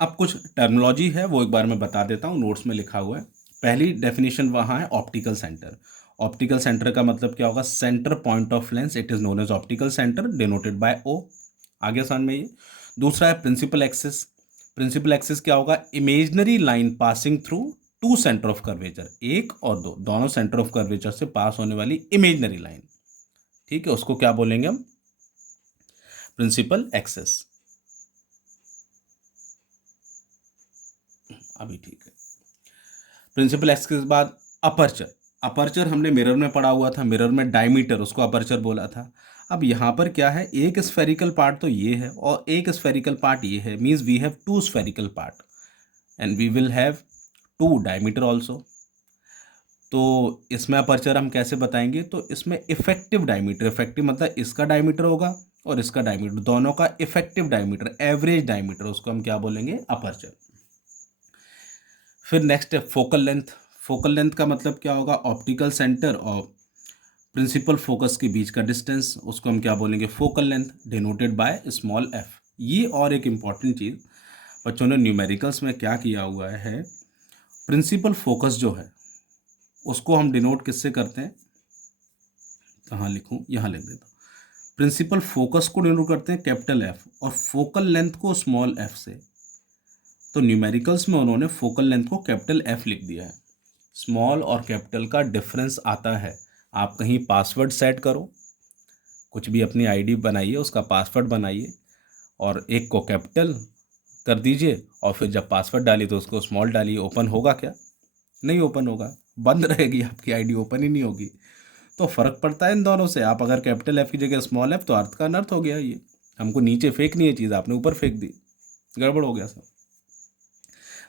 अब कुछ टर्मिनोलॉजी है वो एक बार मैं बता देता हूँ, नोट्स में लिखा हुआ है। पहली डेफिनेशन वहाँ है ऑप्टिकल सेंटर। ऑप्टिकल सेंटर का मतलब क्या होगा? Centre point of lens, it is known as optical centre, denoted by O. आगे समझ में ये। दूसरा है प्रिंसिपल एक्सिस। प्रिंसिपल एक्सिस क्या होगा? Imaginary line passing through two centre of curvature, एक और दो, दोनों सेंटर ऑफ कर्वेचर से पास होने वाली इमेजनरी लाइन। ठीक है, उसको क्या बोलेंगे हम? Principal axis. अभी ठीक है। प्रिंसिपल एक्सिस के बाद अपर्चर। अपर्चर हमने मिरर में पढ़ा हुआ था, मिरर में डायमीटर, उसको अपर्चर बोला था। अब यहाँ पर क्या है? एक स्फेरिकल पार्ट तो ये है और एक स्फेरिकल पार्ट ये है, means we have two spherical part and we will have two diameter also. तो इसमें अपर्चर हम कैसे बताएंगे? तो इसमें इफेक्टिव डायमीटर, इफेक्टिव मतलब इसका डायमीटर होगा और इसका डायमीटर, दोनों का इफेक्टिव डायमीटर, एवरेज डायमीटर, उसको हम क्या बोलेंगे? अपर्चर। फिर नेक्स्ट है फोकल लेंथ। फोकल लेंथ का मतलब क्या होगा? ऑप्टिकल सेंटर और प्रिंसिपल फोकस के बीच का डिस्टेंस, उसको हम क्या बोलेंगे? Focal length, denoted by small F. ये और एक इम्पॉर्टेंट चीज़ बच्चों ने न्यूमेरिकल्स में क्या किया हुआ है, प्रिंसिपल फोकस जो है उसको हम डिनोट किससे करते हैं? कहाँ लिखूँ? यहाँ लिख देता हूँ। प्रिंसिपल फोकस को डिनोट करते हैं कैपिटल एफ और फोकल लेंथ को स्मॉल एफ से। तो न्यूमेरिकल्स में उन्होंने फोकल लेंथ को कैपिटल एफ लिख दिया है। स्मॉल और कैपिटल का डिफरेंस आता है। आप कहीं पासवर्ड सेट करो, कुछ भी अपनी आईडी बनाइए, उसका पासवर्ड बनाइए और एक को कैपिटल कर दीजिए और फिर जब पासवर्ड डालिए तो उसको स्मॉल डालिए, ओपन होगा क्या? नहीं ओपन होगा, बंद रहेगी आपकी आईडी, ओपन ही नहीं होगी। तो फर्क पड़ता है इन दोनों से। आप अगर कैपिटल एफ की जगह स्मॉल एफ, तो अर्थ का अनर्थ हो गया। ये हमको नीचे फेंकनी है चीज़, आपने ऊपर फेंक दी, गड़बड़ हो गया सब।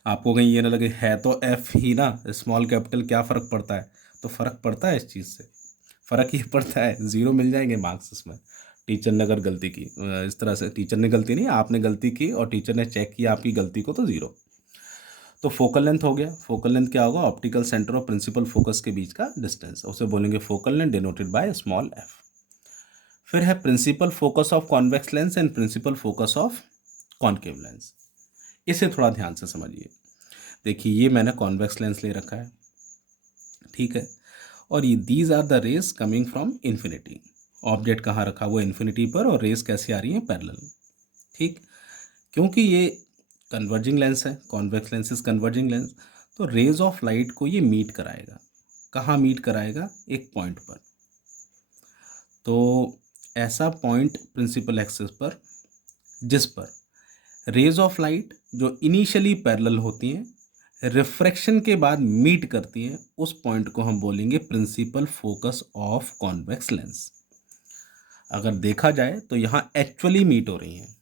आपको कहीं ये ना लगे है तो एफ ही ना, स्मॉल कैपिटल क्या फ़र्क पड़ता है? तो फ़र्क पड़ता है इस चीज़ से। फ़र्क ये पड़ता है, ज़ीरो मिल जाएंगे मार्क्स इसमें। टीचर ने अगर गलती की, इस तरह से, टीचर ने गलती नहीं, आपने गलती की और टीचर ने चेक किया आपकी गलती को, तो ज़ीरो। तो फोकल लेंथ हो गया। फोकल लेंथ क्या होगा? ऑप्टिकल सेंटर और प्रिंसिपल फोकस के बीच का डिस्टेंस, उसे बोलेंगे focal length, denoted by small f. फिर है principal focus of convex lens and principal focus of concave lens. इसे थोड़ा ध्यान से समझिए। देखिए, ये मैंने कॉन्वेक्स लेंस ले रखा है, ठीक है, और ये these are the rays coming from infinity. Object कहाँ रखा हुआ? इन्फिनिटी पर, और रेज कैसे आ रही है? पैरेलल। ठीक। क्योंकि ये कन्वर्जिंग लेंस है, convex lens is converging lens, तो रेज ऑफ लाइट को ये मीट कराएगा। कहाँ मीट कराएगा? एक पॉइंट पर। तो ऐसा पॉइंट प्रिंसिपल एक्सिस पर जिस पर रेज ऑफ लाइट जो इनिशियली पैरेलल होती हैं, रिफ्रैक्शन के बाद मीट करती हैं, उस पॉइंट को हम बोलेंगे principal focus of convex lens. अगर देखा जाए तो यहाँ एक्चुअली मीट हो रही हैं,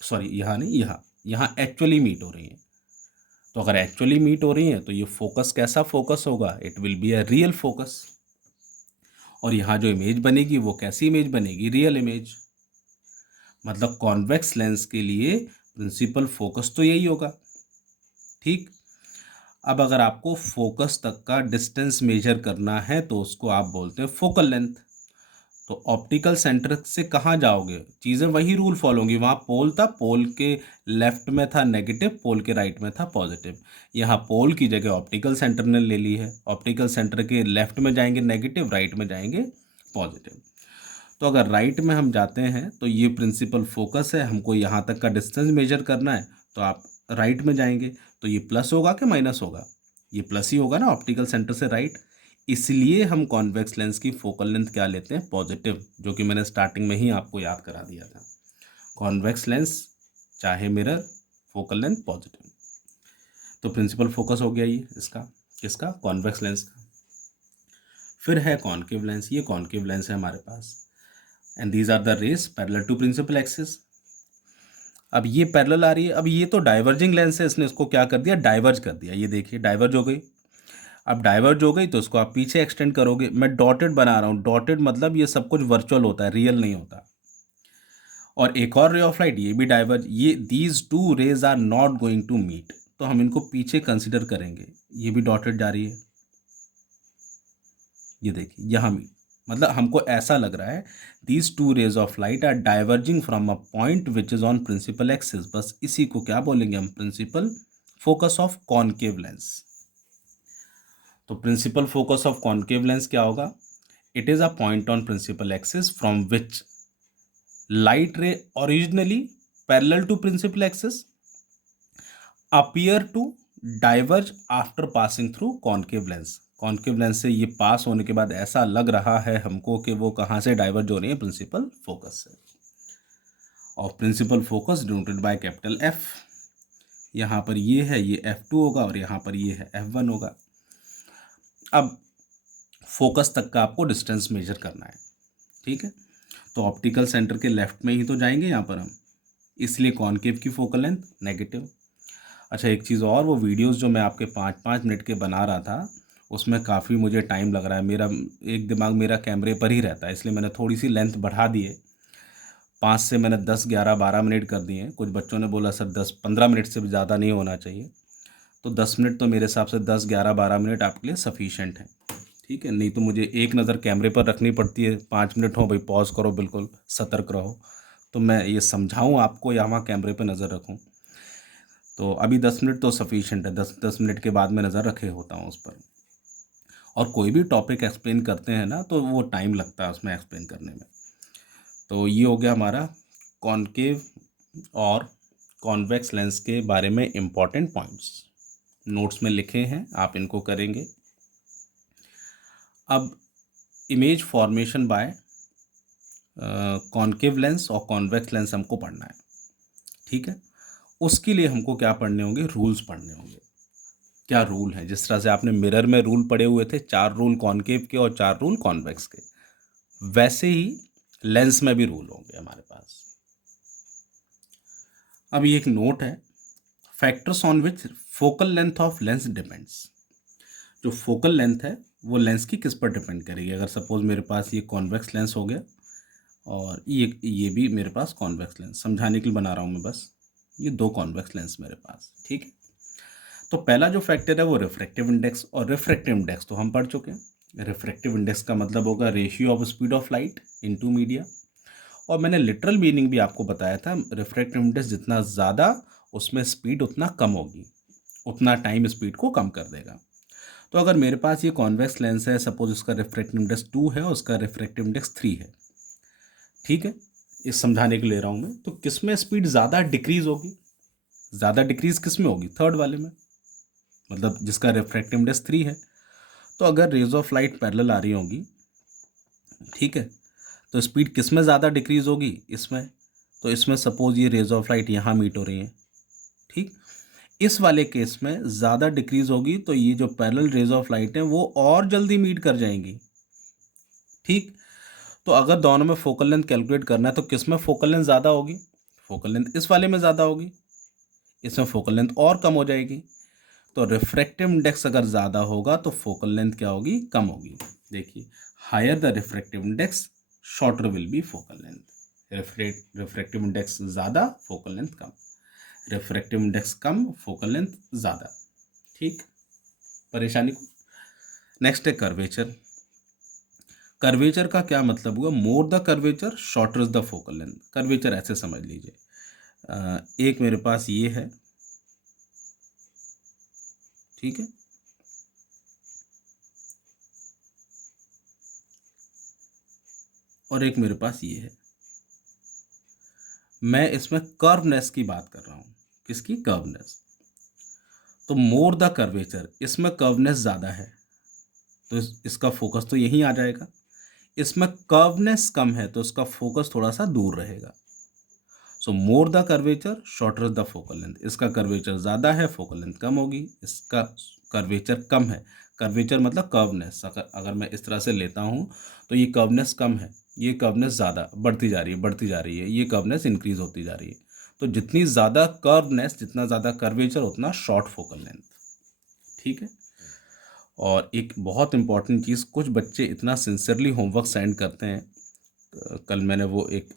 सॉरी यहाँ नहीं, यहाँ एक्चुअली मीट हो रही हैं। तो अगर एक्चुअली मीट हो रही हैं तो ये फोकस कैसा फोकस होगा? It will be a real focus. और यहाँ जो इमेज बनेगी वो कैसी इमेज बनेगी? Real image. मतलब कॉन्वेक्स लेंस के लिए प्रिंसिपल फोकस तो यही होगा। ठीक। अब अगर आपको फोकस तक का डिस्टेंस मेजर करना है तो उसको आप बोलते हैं फोकल लेंथ। तो ऑप्टिकल सेंटर से कहाँ जाओगे? चीज़ें वही रूल फॉलो होंगी। वहाँ पोल था, पोल के लेफ्ट में था नेगेटिव, पोल के राइट में था पॉजिटिव। यहाँ पोल की जगह ऑप्टिकल सेंटर ने ले ली है। ऑप्टिकल सेंटर के लेफ्ट में जाएंगे नेगेटिव, राइट में जाएंगे पॉजिटिव। तो अगर राइट में हम जाते हैं तो ये प्रिंसिपल फोकस है, हमको यहाँ तक का डिस्टेंस मेजर करना है, तो आप राइट में जाएंगे तो ये प्लस होगा कि माइनस होगा? ये प्लस ही होगा ना, ऑप्टिकल सेंटर से राइट। इसलिए हम कॉन्वेक्स लेंस की फोकल लेंथ क्या लेते हैं? पॉजिटिव, जो कि मैंने स्टार्टिंग में ही आपको याद करा दिया था। कॉन्वेक्स लेंस चाहे मिरर, फोकल लेंथ पॉजिटिव। तो प्रिंसिपल फोकस हो गया ये इसका, किसका? कॉन्वेक्स लेंस का। फिर है कॉनकेव लेंस। ये कॉनकेव लेंस है हमारे पास, and these are the rays parallel to principal axis. अब ये पैरेलल आ रही है। अब ये तो डाइवर्जिंग लेंस है, इसने इसको क्या कर दिया? डाइवर्ज कर दिया। ये देखिए डाइवर्ज हो गई। अब डाइवर्ज हो गई तो इसको आप पीछे एक्सटेंड करोगे। मैं डॉटेड बना रहा हूँ, डॉटेड मतलब ये सब कुछ वर्चुअल होता है, रियल नहीं होता। और एक और रे ऑफ लाइट, ये भी डाइवर्ज, ये these two rays are not going to meet, तो हम इनको पीछे कंसिडर करेंगे। ये भी डॉटेड जा रही है, ये देखिए यहाँ मीट, मतलब हमको ऐसा लग रहा है these two rays of light are diverging from a point which is on principal axis, बस इसी को क्या बोलेंगे हम, principal focus of concave lens. तो principal focus of concave lens क्या होगा, it is a point on principal axis from which light ray originally parallel to principal axis appear to diverge after passing through concave lens। Concave lens से ये पास होने के बाद ऐसा लग रहा है हमको कि वो कहाँ से डाइवर्ज हो रही है, प्रिंसिपल फोकस से। और principal focus denoted by capital F. यहाँ पर ये है, ये F2 होगा और यहाँ पर ये है F1 होगा। अब फोकस तक का आपको डिस्टेंस मेजर करना है, ठीक है। तो ऑप्टिकल सेंटर के लेफ्ट में ही तो जाएंगे यहाँ पर हम, इसलिए कॉनकेव की फोकल लेंथ नेगेटिव। अच्छा एक चीज़ और, वो वीडियोस जो मैं आपके 5-5 मिनट के बना रहा था उसमें काफ़ी मुझे टाइम लग रहा है, मेरा एक दिमाग मेरा कैमरे पर ही रहता है, इसलिए मैंने थोड़ी सी लेंथ बढ़ा दी है। 5 से मैंने 10, 11, 12 मिनट कर दिए हैं। कुछ बच्चों ने बोला सर 10-15 मिनट से भी ज़्यादा नहीं होना चाहिए, तो 10 मिनट तो मेरे हिसाब से 10, 11, 12 मिनट आपके लिए सफिशेंट है, ठीक है। नहीं तो मुझे एक नज़र कैमरे पर रखनी पड़ती है, 5 मिनट हो भाई पॉज करो, बिल्कुल सतर्क रहो, तो मैं ये समझाऊँ आपको या वहाँ कैमरे पर नज़र रखूँ। तो अभी 10 मिनट तो सफिशेंट है, 10 मिनट के बाद मैं नज़र रखे होता हूँ उस पर। और कोई भी टॉपिक एक्सप्लेन करते हैं ना तो वो टाइम लगता है उसमें एक्सप्लेन करने में। तो ये हो गया हमारा कॉनकेव और कॉन्वेक्स लेंस के बारे में इम्पॉर्टेंट पॉइंट्स, नोट्स में लिखे हैं, आप इनको करेंगे। अब image formation by concave lens और कॉन्वेक्स लेंस हमको पढ़ना है, ठीक है। उसके लिए हमको क्या पढ़ने होंगे, रूल्स पढ़ने होंगे। क्या रूल हैं, जिस तरह से आपने मिरर में रूल पढ़े हुए थे, 4 रूल कॉनकेव के और 4 रूल कॉन्वेक्स के, वैसे ही लेंस में भी रूल होंगे हमारे पास। अब ये एक नोट है, factors on which focal length of lens depends. जो फोकल लेंथ है वो लेंस की किस पर डिपेंड करेगी। अगर सपोज मेरे पास ये कॉन्वेक्स लेंस हो गया और ये भी मेरे पास कॉन्वेक्स लेंस, समझाने के लिए बना रहा हूँ मैं बस, ये 2 कॉन्वेक्स लेंस मेरे पास, ठीक है। तो पहला जो फैक्टर है वो रिफ्रैक्टिव इंडेक्स, और रिफ्रैक्टिव इंडेक्स तो हम पढ़ चुके हैं। रिफ्रैक्टिव इंडेक्स का मतलब होगा ratio of speed of light into media, और मैंने लिटरल मीनिंग भी आपको बताया था, रिफ्रैक्टिव इंडेक्स जितना ज़्यादा उसमें स्पीड उतना कम होगी, उतना टाइम स्पीड को कम कर देगा। तो अगर मेरे पास ये कॉन्वेक्स लेंस है, सपोज उसका रिफ्रैक्टिव इंडेक्स 2 है और उसका रिफ्रैक्टिव इंडेक्स 3 है, ठीक है, इस समझाने के लिए ले रहा हूँ मैं। तो किस में स्पीड ज़्यादा डिक्रीज होगी, ज़्यादा डिक्रीज किस में होगी, थर्ड वाले में, मतलब जिसका रिफ्रैक्टिव इंडेक्स 3 है। तो अगर रेज ऑफ लाइट पैरेलल आ रही होंगी, ठीक है, तो स्पीड किस में ज़्यादा डिक्रीज होगी, इसमें। तो इसमें सपोज ये रेज ऑफ लाइट यहाँ मीट हो रही हैं, ठीक, इस वाले केस में ज़्यादा डिक्रीज होगी, तो ये जो पैरेलल रेज ऑफ लाइट हैं वो और जल्दी मीट कर जाएंगी, ठीक। तो अगर दोनों में फोकल लेंथ कैलकुलेट करना है तो किस में फोकल लेंथ ज़्यादा होगी, फोकल लेंथ इस वाले में ज़्यादा होगी, इसमें फोकल लेंथ और कम हो जाएगी। तो रिफ्रैक्टिव इंडेक्स अगर ज़्यादा होगा तो फोकल लेंथ क्या होगी, कम होगी। देखिए, higher the refractive index shorter will be focal length. Refractive index ज़्यादा, फोकल लेंथ कम, रिफ्रैक्टिव इंडेक्स कम, फोकल लेंथ ज़्यादा, ठीक, परेशानी को। नेक्स्ट है कर्वेचर। कर्वेचर का क्या मतलब हुआ, मोर the curvature shorter is the focal length. Curvature ऐसे समझ लीजिए, एक मेरे पास ये है, ठीक है, और एक मेरे पास ये है। मैं इसमें कर्वनेस की बात कर रहा हूँ, किसकी, कर्वनेस। तो मोर द कर्वेचर, इसमें कर्वनेस ज़्यादा है तो इसका फोकस तो यहीं आ जाएगा। इसमें कर्वनेस कम है तो इसका फोकस थोड़ा सा दूर रहेगा। So more the curvature shorter the focal length, इसका कर्वेचर ज़्यादा है, फोकल लेंथ कम होगी। इसका कर्वेचर कम है, कर्वेचर मतलब कर्वनेस, अगर मैं इस तरह से लेता हूँ तो ये कर्वनेस कम है, ये कर्वनेस ज़्यादा बढ़ती जा रही है, बढ़ती जा रही है, ये कर्वनेस इंक्रीज होती जा रही है। तो जितनी ज़्यादा कर्वनेस, जितना ज़्यादा कर्वेचर, उतना शॉर्ट फोकल लेंथ, ठीक है। और एक बहुत इंपॉर्टेंट चीज़, कुछ बच्चे इतना सिंसियरली होमवर्क सेंड करते हैं। कल मैंने वो एक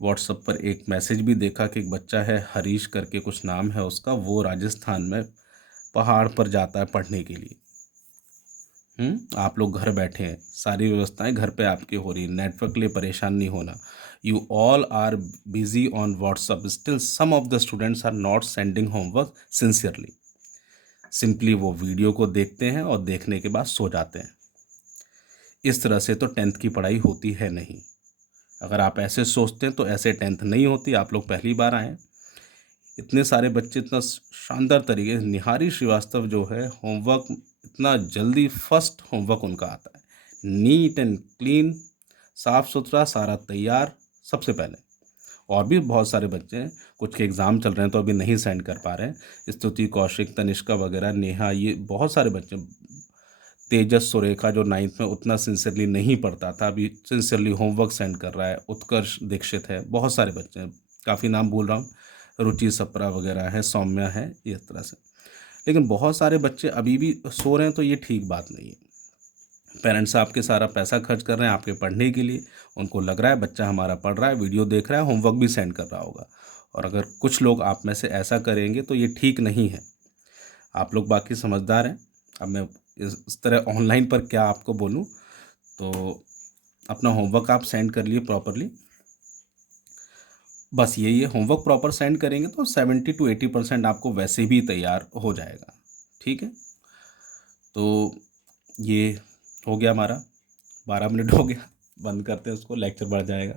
व्हाट्सएप पर एक मैसेज भी देखा कि एक बच्चा है, हरीश करके कुछ नाम है उसका, वो राजस्थान में पहाड़ पर जाता है पढ़ने के लिए। आप लोग घर बैठे हैं, सारी व्यवस्थाएं घर पे आपकी हो रही है, नेटवर्क के लिए परेशान नहीं होना। You all are busy on WhatsApp, still some of the students are not sending homework sincerely. Simply वो वीडियो को देखते हैं और देखने के बाद सो जाते हैं। इस तरह से तो टेंथ की पढ़ाई होती है नहीं। अगर आप ऐसे सोचते हैं तो ऐसे टेंथ नहीं होती। आप लोग पहली बार आए हैं। इतने सारे बच्चे इतना शानदार तरीके से, निहारी श्रीवास्तव जो है, होमवर्क इतना जल्दी फर्स्ट होमवर्क उनका आता है, नीट एंड क्लीन, साफ सुथरा, सारा तैयार सबसे पहले। और भी बहुत सारे बच्चे हैं, कुछ के एग्ज़ाम चल रहे हैं तो अभी नहीं सेंड कर पा रहे हैं। स्तुति, कौशिक, तनिष्का वगैरह, नेहा, ये बहुत सारे बच्चे। तेजस सुरेखा जो 9th में उतना सिंसियरली नहीं पढ़ता था, अभी सिंसियरली होमवर्क सेंड कर रहा है। उत्कर्ष दीक्षित है, बहुत सारे बच्चे हैं, काफ़ी नाम भूल रहा हूँ, रुचि सप्रा वगैरह है, सौम्या है, इस तरह से। लेकिन बहुत सारे बच्चे अभी भी सो रहे हैं, तो ये ठीक बात नहीं है। पेरेंट्स आपके सारा पैसा खर्च कर रहे हैं आपके पढ़ने के लिए, उनको लग रहा है बच्चा हमारा पढ़ रहा है, वीडियो देख रहा है, होमवर्क भी सेंड कर रहा होगा। और अगर कुछ लोग आप में से ऐसा करेंगे तो ये ठीक नहीं है। आप लोग बाकी समझदार हैं। अब मैं इस तरह ऑनलाइन पर क्या आपको बोलूं, तो अपना होमवर्क आप सेंड कर लिए प्रॉपरली, बस यही है। होमवर्क प्रॉपर सेंड करेंगे तो 70 to 80% आपको वैसे भी तैयार हो जाएगा। ठीक है, तो ये हो गया हमारा, 12 मिनट हो गया, बंद करते हैं उसको, लेक्चर बढ़ जाएगा।